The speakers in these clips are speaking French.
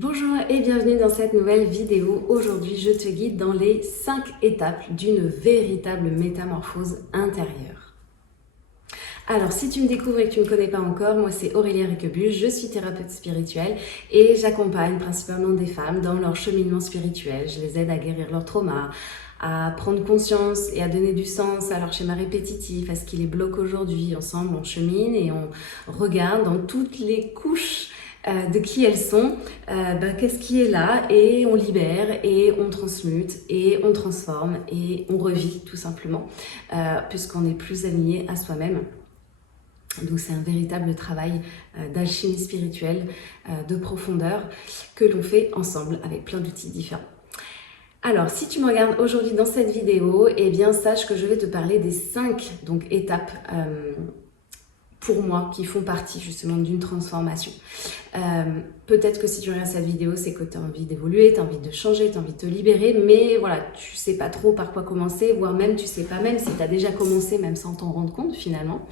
Bonjour et bienvenue dans cette nouvelle vidéo. Aujourd'hui, je te guide dans les 5 étapes d'une véritable métamorphose intérieure. Alors, si tu me découvres et que tu ne me connais pas encore, moi c'est Aurélie Riquebus, je suis thérapeute spirituelle et j'accompagne principalement des femmes dans leur cheminement spirituel. Je les aide à guérir leurs traumas, à prendre conscience et à donner du sens à leur schéma répétitif, à ce qui les bloque aujourd'hui. Ensemble, on chemine et on regarde dans toutes les couches de qui elles sont, qu'est-ce qui est là, et on libère, et on transmute, et on transforme, et on revit tout simplement, puisqu'on est plus aligné à soi-même. Donc c'est un véritable travail d'alchimie spirituelle, de profondeur, que l'on fait ensemble avec plein d'outils différents. Alors, si tu me regardes aujourd'hui dans cette vidéo, eh bien sache que je vais te parler des 5 étapes pour moi, qui font partie justement d'une transformation. Peut-être que si tu regardes cette vidéo, c'est que tu as envie d'évoluer, tu as envie de changer, tu as envie de te libérer, mais voilà, tu sais pas trop par quoi commencer, voire même tu sais pas même si tu as déjà commencé, même sans t'en rendre compte finalement.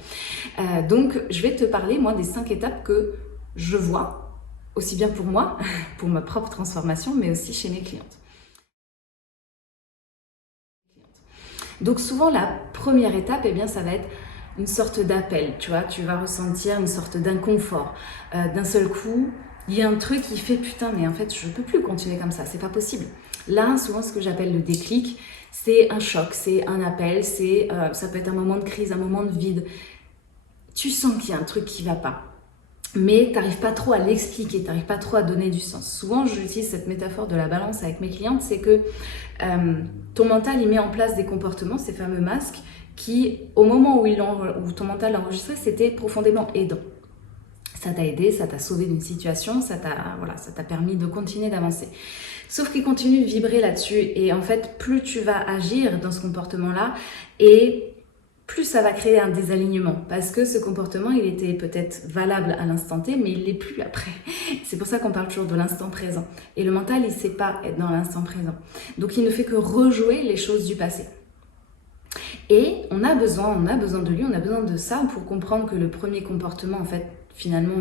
Donc, je vais te parler, moi, des 5 étapes que je vois, aussi bien pour moi, pour ma propre transformation, mais aussi chez mes clientes. Donc souvent, la première étape, eh bien, ça va être une sorte d'appel, tu vois, tu vas ressentir une sorte d'inconfort. D'un seul coup, il y a un truc qui fait putain, mais en fait, je peux plus continuer comme ça, c'est pas possible. Là, souvent, ce que j'appelle le déclic, c'est un choc, c'est un appel, ça peut être un moment de crise, un moment de vide. Tu sens qu'il y a un truc qui va pas, mais tu n'arrives pas trop à l'expliquer, tu n'arrives pas trop à donner du sens. Souvent, j'utilise cette métaphore de la balance avec mes clientes, c'est que ton mental, il met en place des comportements, ces fameux masques, qui, au moment où ton mental l'a enregistré, c'était profondément aidant. Ça t'a aidé, ça t'a sauvé d'une situation, ça t'a permis de continuer d'avancer. Sauf qu'il continue de vibrer là-dessus, et en fait, plus tu vas agir dans ce comportement-là, et plus ça va créer un désalignement, parce que ce comportement, il était peut-être valable à l'instant T, mais il l'est plus après. C'est pour ça qu'on parle toujours de l'instant présent. Et le mental, il sait pas être dans l'instant présent. Donc, il ne fait que rejouer les choses du passé. Et on a besoin de lui, on a besoin de ça pour comprendre que le premier comportement, en fait, finalement,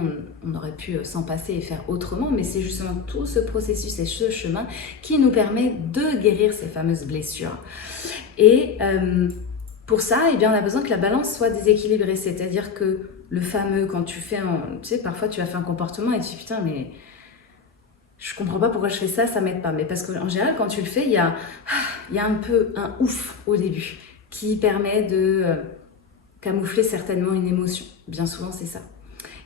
on aurait pu s'en passer et faire autrement, mais c'est justement tout ce processus et ce chemin qui nous permet de guérir ces fameuses blessures. Et pour ça, eh bien, on a besoin que la balance soit déséquilibrée, c'est-à-dire que le fameux, quand tu fais tu sais, parfois tu as fait un comportement et tu dis putain, mais je comprends pas pourquoi je fais ça, ça m'aide pas. Mais parce qu'en général, quand tu le fais, il y a un peu un ouf au début qui permet de camoufler certainement une émotion. Bien souvent, c'est ça.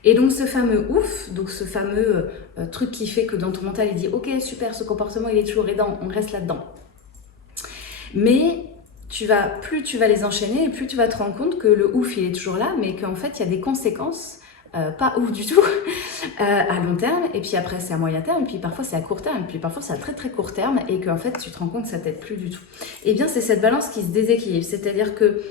Et donc ce fameux ouf, donc ce fameux truc qui fait que dans ton mental, il dit ok, super, ce comportement, il est toujours aidant, on reste là-dedans. Mais plus tu vas les enchaîner, et plus tu vas te rendre compte que le ouf, il est toujours là, mais qu'en fait, il y a des conséquences pas ouf du tout à long terme, et puis après c'est à moyen terme, et puis parfois c'est à court terme, et puis parfois c'est à très très court terme, et qu'en fait tu te rends compte que ça t'aide plus du tout. Et bien c'est cette balance qui se déséquilibre, c'est-à-dire que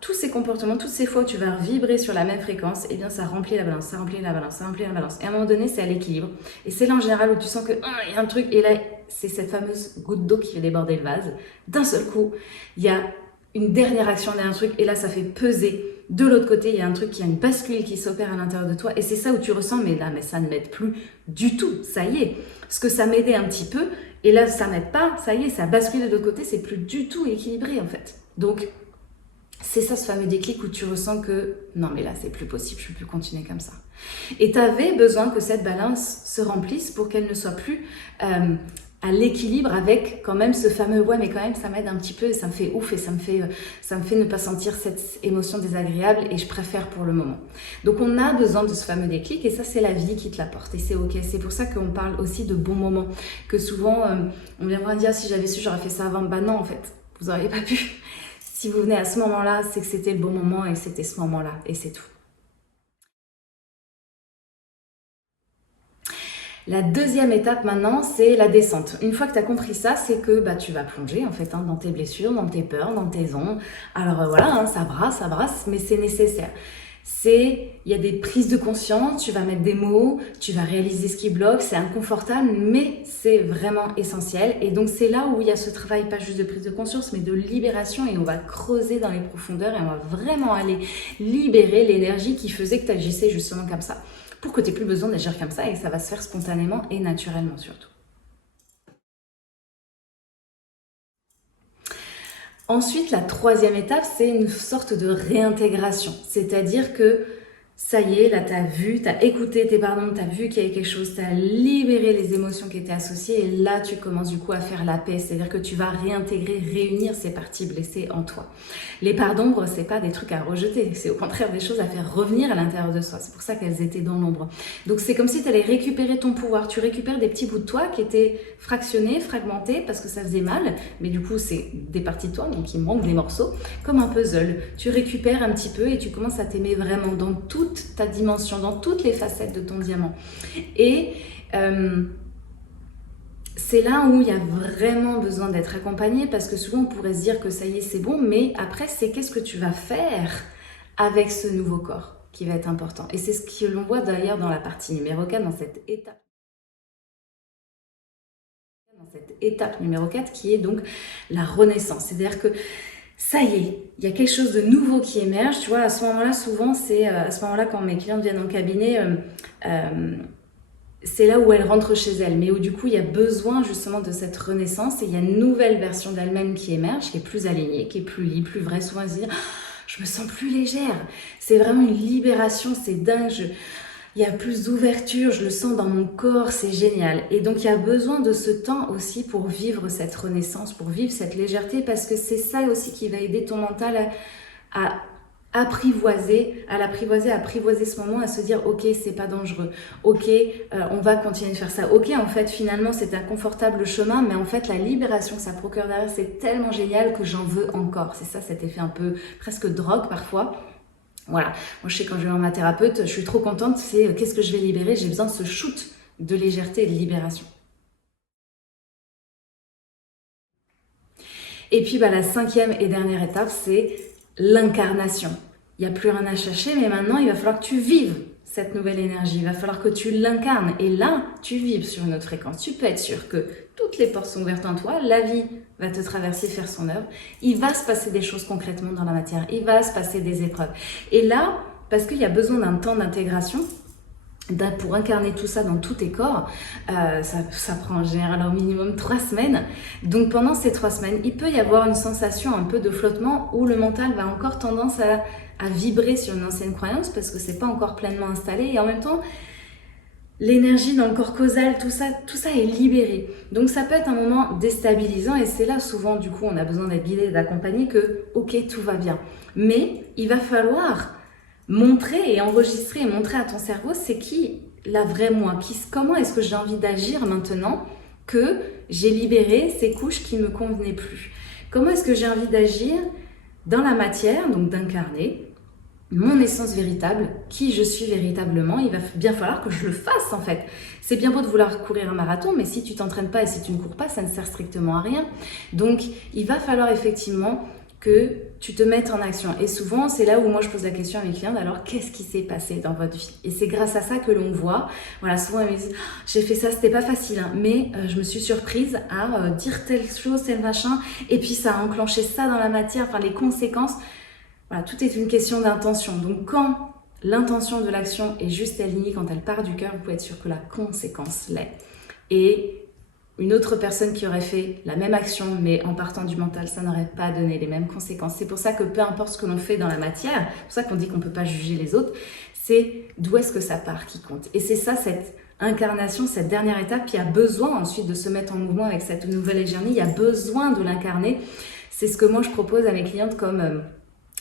tous ces comportements, toutes ces fois où tu vas vibrer sur la même fréquence, et bien ça remplit la balance, ça remplit la balance, ça remplit la balance, et à un moment donné c'est à l'équilibre, et c'est là en général où tu sens que il y a un truc, et là c'est cette fameuse goutte d'eau qui fait déborder le vase, d'un seul coup il y a une dernière action derrière un truc, et là ça fait peser. De l'autre côté, il y a un truc, il y a une bascule qui s'opère à l'intérieur de toi, et c'est ça où tu ressens, mais là, ça ne m'aide plus du tout, ça y est. Parce que ça m'aidait un petit peu, et là, ça m'aide pas, ça y est, ça bascule de l'autre côté, c'est plus du tout équilibré en fait. Donc, c'est ça ce fameux déclic où tu ressens que non, mais là, c'est plus possible, je ne peux plus continuer comme ça. Et tu avais besoin que cette balance se remplisse pour qu'elle ne soit plus à l'équilibre avec quand même ce fameux ouais, mais quand même ça m'aide un petit peu, et ça me fait ouf, et ça me fait ne pas sentir cette émotion désagréable, et je préfère pour le moment. Donc on a besoin de ce fameux déclic, et ça c'est la vie qui te l'apporte, et c'est ok. C'est pour ça qu'on parle aussi de bons moments, que souvent on viendra dire si j'avais su j'aurais fait ça avant. Bah non, en fait vous n'auriez pas pu. Si vous venez à ce moment-là, c'est que c'était le bon moment, et c'était ce moment-là, et c'est tout. La deuxième étape maintenant, c'est la descente. Une fois que tu as compris ça, c'est que tu vas plonger en fait dans tes blessures, dans tes peurs, dans tes ondes. Alors voilà, ça brasse, mais c'est nécessaire. Il y a des prises de conscience, tu vas mettre des mots, tu vas réaliser ce qui bloque, c'est inconfortable, mais c'est vraiment essentiel. Et donc c'est là où il y a ce travail, pas juste de prise de conscience, mais de libération, et on va creuser dans les profondeurs, et on va vraiment aller libérer l'énergie qui faisait que tu agissais justement comme ça. pour que tu n'aies plus besoin d'agir comme ça et que ça va se faire spontanément et naturellement surtout. Ensuite, la troisième étape, c'est une sorte de réintégration. C'est-à-dire que ça y est, là, tu as vu, tu as écouté tes pardons, tu as vu qu'il y avait quelque chose, tu as libéré les émotions qui étaient associées et là, tu commences du coup à faire la paix. C'est-à-dire que tu vas réintégrer, réunir ces parties blessées en toi. Les parts d'ombre, c'est pas des trucs à rejeter, c'est au contraire des choses à faire revenir à l'intérieur de soi. C'est pour ça qu'elles étaient dans l'ombre. Donc, c'est comme si tu allais récupérer ton pouvoir. Tu récupères des petits bouts de toi qui étaient fractionnés, fragmentés parce que ça faisait mal. Mais du coup, c'est des parties de toi, donc il manque des morceaux. Comme un puzzle, tu récupères un petit peu et tu commences à t'aimer vraiment dans toute ta dimension, dans toutes les facettes de ton diamant. Et c'est là où il y a vraiment besoin d'être accompagné parce que souvent on pourrait se dire que ça y est, c'est bon, mais après c'est qu'est-ce que tu vas faire avec ce nouveau corps qui va être important. Et c'est ce que l'on voit d'ailleurs dans la partie numéro 4, dans cette étape numéro 4 qui est donc la renaissance. C'est-à-dire que ça y est, il y a quelque chose de nouveau qui émerge. Tu vois, à ce moment-là, souvent, c'est à ce moment-là quand mes clientes viennent en cabinet, c'est là où elles rentrent chez elles, mais où du coup, il y a besoin justement de cette renaissance et il y a une nouvelle version d'elle-même qui émerge, qui est plus alignée, qui est plus libre, plus vraie. Souvent, elles se disent « je me sens plus légère ». C'est vraiment une libération, c'est dingue. Il y a plus d'ouverture, je le sens dans mon corps, c'est génial. Et donc, il y a besoin de ce temps aussi pour vivre cette renaissance, pour vivre cette légèreté, parce que c'est ça aussi qui va aider ton mental à apprivoiser ce moment, à se dire « ok, c'est pas dangereux, ok, on va continuer de faire ça, ok, en fait, finalement, c'est un confortable chemin, mais en fait, la libération que ça procure derrière, c'est tellement génial que j'en veux encore. » C'est ça, cet effet un peu presque drogue parfois. Voilà, moi je sais quand je vais voir ma thérapeute, je suis trop contente, c'est qu'est-ce que je vais libérer, j'ai besoin de ce shoot de légèreté et de libération. Et puis la cinquième et dernière étape, c'est l'incarnation. Il n'y a plus rien à chercher, mais maintenant il va falloir que tu vives cette nouvelle énergie, il va falloir que tu l'incarnes et là, tu vibres sur une autre fréquence. Tu peux être sûr que toutes les portes sont ouvertes en toi, la vie va te traverser, faire son œuvre, il va se passer des choses concrètement dans la matière, il va se passer des épreuves. Et là, parce qu'il y a besoin d'un temps d'intégration, pour incarner tout ça dans tous tes corps, ça prend en général au minimum 3 semaines. Donc pendant ces 3 semaines, il peut y avoir une sensation un peu de flottement où le mental va encore tendance à vibrer sur une ancienne croyance parce que c'est pas encore pleinement installé et en même temps, l'énergie dans le corps causal, tout ça est libéré. Donc ça peut être un moment déstabilisant et c'est là souvent du coup on a besoin d'être guidé, d'accompagner que ok tout va bien. Mais il va falloir montrer et enregistrer et montrer à ton cerveau c'est qui la vraie moi, comment est-ce que j'ai envie d'agir maintenant que j'ai libéré ces couches qui ne me convenaient plus. Comment est-ce que j'ai envie d'agir dans la matière, donc d'incarner mon essence véritable, qui je suis véritablement, il va bien falloir que je le fasse en fait. C'est bien beau de vouloir courir un marathon, mais si tu t'entraînes pas et si tu ne cours pas, ça ne sert strictement à rien. Donc, il va falloir effectivement que tu te mettes en action. Et souvent, c'est là où moi je pose la question à mes clients, alors qu'est-ce qui s'est passé dans votre vie? Et c'est grâce à ça que l'on voit. Voilà, souvent elles me disent, j'ai fait ça, c'était pas facile, hein, mais je me suis surprise à dire telle chose, tel machin, et puis ça a enclenché ça dans la matière, enfin les conséquences. Voilà, tout est une question d'intention. Donc quand l'intention de l'action est juste alignée, quand elle part du cœur, vous pouvez être sûr que la conséquence l'est. Et une autre personne qui aurait fait la même action, mais en partant du mental, ça n'aurait pas donné les mêmes conséquences. C'est pour ça que peu importe ce que l'on fait dans la matière, c'est pour ça qu'on dit qu'on ne peut pas juger les autres, c'est d'où est-ce que ça part qui compte. Et c'est ça, cette incarnation, cette dernière étape, qui a besoin ensuite de se mettre en mouvement avec cette nouvelle journée, il y a besoin de l'incarner. C'est ce que moi je propose à mes clientes comme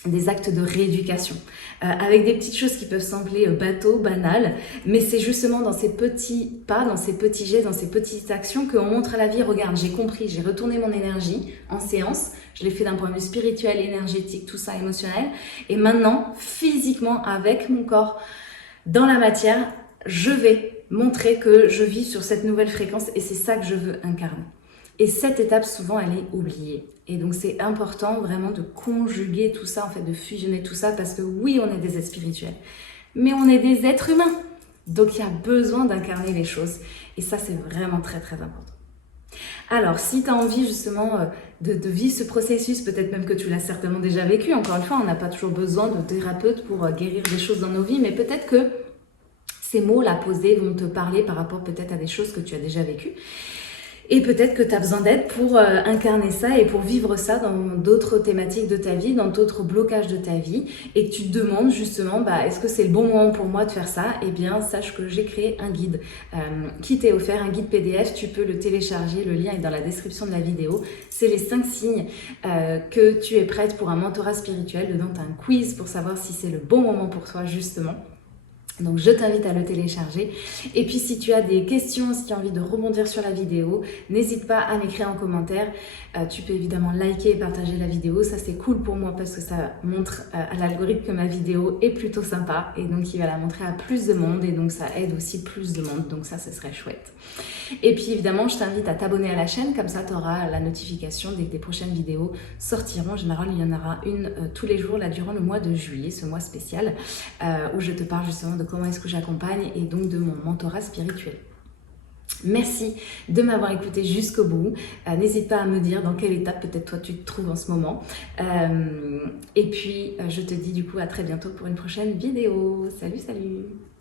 des actes de rééducation, avec des petites choses qui peuvent sembler bateaux, banales, mais c'est justement dans ces petits pas, dans ces petits gestes, dans ces petites actions qu'on montre à la vie, regarde, j'ai compris, j'ai retourné mon énergie en séance, je l'ai fait d'un point de vue spirituel, énergétique, tout ça, émotionnel, et maintenant, physiquement, avec mon corps, dans la matière, je vais montrer que je vis sur cette nouvelle fréquence et c'est ça que je veux incarner. Et cette étape, souvent, elle est oubliée. Et donc, c'est important vraiment de conjuguer tout ça, en fait, de fusionner tout ça, parce que oui, on est des êtres spirituels, mais on est des êtres humains. Donc, il y a besoin d'incarner les choses. Et ça, c'est vraiment très, très important. Alors, si tu as envie, justement, de vivre ce processus, peut-être même que tu l'as certainement déjà vécu. Encore une fois, on n'a pas toujours besoin de thérapeute pour guérir des choses dans nos vies, mais peut-être que Ces mots-là posés vont te parler par rapport peut-être à des choses que tu as déjà vécues. Et peut-être que tu as besoin d'aide pour incarner ça et pour vivre ça dans d'autres thématiques de ta vie, dans d'autres blocages de ta vie. Et que tu te demandes justement, est-ce que c'est le bon moment pour moi de faire ça? Eh bien, sache que j'ai créé un guide qui t'est offert, un guide PDF. Tu peux le télécharger, le lien est dans la description de la vidéo. C'est les 5 signes que tu es prête pour un mentorat spirituel. Dedans, tu as un quiz pour savoir si c'est le bon moment pour toi justement. Donc je t'invite à le télécharger. Et puis si tu as des questions, si tu as envie de rebondir sur la vidéo, n'hésite pas à m'écrire en commentaire. Tu peux évidemment liker et partager la vidéo. Ça c'est cool pour moi parce que ça montre à l'algorithme que ma vidéo est plutôt sympa. Et donc il va la montrer à plus de monde et donc ça aide aussi plus de monde. Donc ça, ce serait chouette. Et puis évidemment, je t'invite à t'abonner à la chaîne. Comme ça, tu auras la notification dès que des prochaines vidéos sortiront. En général, il y en aura une tous les jours là durant le mois de juillet, ce mois spécial, où je te parle justement de comment est-ce que j'accompagne et donc de mon mentorat spirituel. Merci de m'avoir écouté jusqu'au bout. N'hésite pas à me dire dans quelle étape peut-être toi tu te trouves en ce moment. Et puis je te dis du coup à très bientôt pour une prochaine vidéo. Salut, salut!